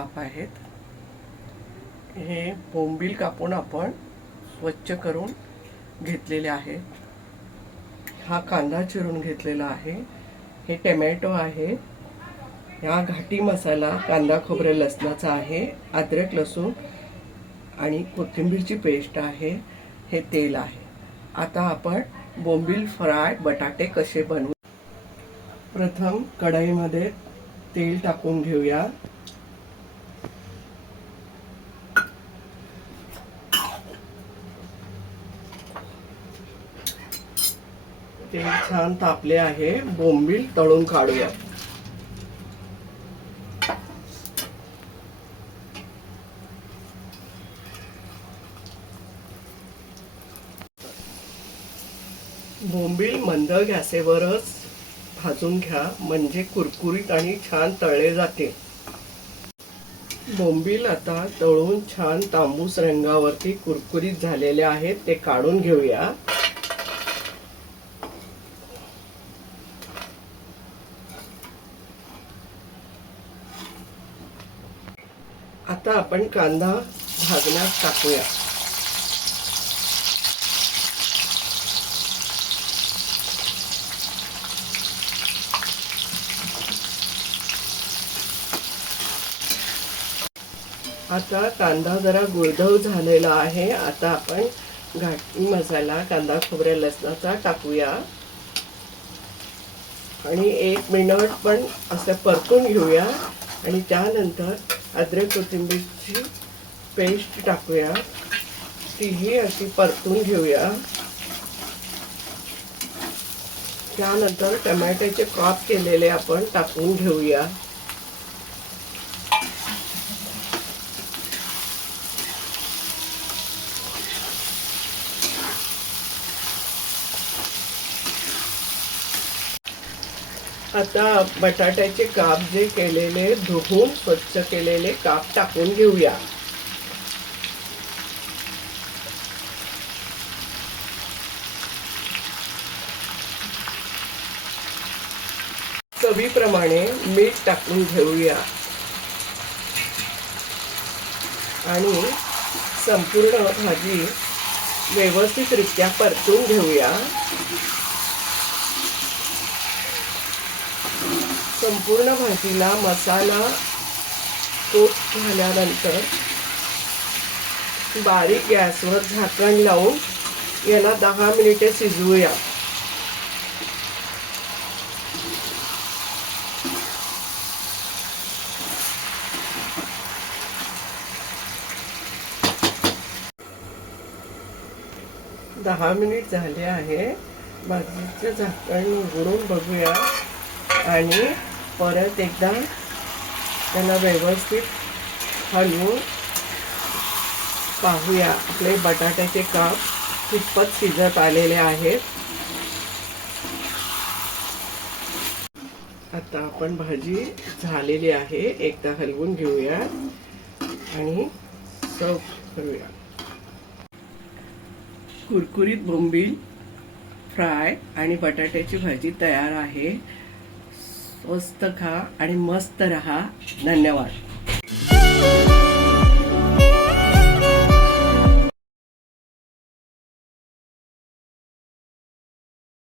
काप आहेत। हे बोंबील कापून आपण स्वच्छ करून घेतलेले आहे। हा कांदा चिरून घेतलेला आहे। हे टोमॅटो आहे। हा घाटी मसाला कांदा खोबरे लसणाचा आहे। अद्रक लसूण आणि कोथिंबीरची पेस्ट आहे। हे तेल आहे। आता आपण बोंबील फ्राय बटाटे कसे बनवू। प्रथम कढईमध्ये तेल टाकून घेऊया। तेल छान तापले आहे। बोंबील तळून काढूया। बोंबील मंद गॅसवरच भाजून घ्या, म्हणजे कुरकुरीत आणि छान तळले जाते। बोंबील आता तळून छान तांबूस रंगावरती कुरकुरीत झालेले आहेत, ते काढून घेऊया। आता आपण कांदा भाजण्यास टाकूया। आता कांदा जरा गुळधव झालेला आहे। आता आपण घाटी मसाला कांदा खोबरे लसणाचा टाकूया आणि 1 मिनिट पण असं परतून घेऊया आणि त्यानंतर अद्रक कोथिंबीरची पेस्ट टाकूया। तीही अशी परतून घेऊया। त्यानंतर टोमॅटोचे काप केलेले आपण टाकून घेऊया। आता बटाट्याचे काप जे केलेले धुवून स्वच्छ केलेले काप टाकून घेऊया। चवीप्रमाणे मीठ टाकून घेऊया आणि संपूर्ण भाजी व्यवस्थितरित्या परतून घेऊया। संपूर्ण भाजीला मसाला कोट झाल्यानंतर बारीक गॅसवर झाकण लावून याला 10 मिनिटे शिजवूया। दहा मिनिट झाले आहे। भाजीचं झाकण उघडून बघूया आणि परत एकदा त्याला व्यवस्थित हलवून पाहूया आपले बटाट्याचे काप कितपत शिजत आलेले आहेत। आता आपण भाजी झालेली आहे, एकदा हलवून घेऊया आणि सर्व करूया। कुरकुरीत बोंबील फ्राय आणि बटाट्याची भाजी तयार आहे। स्वस्त खा आणि मस्त रहा। धन्यवाद।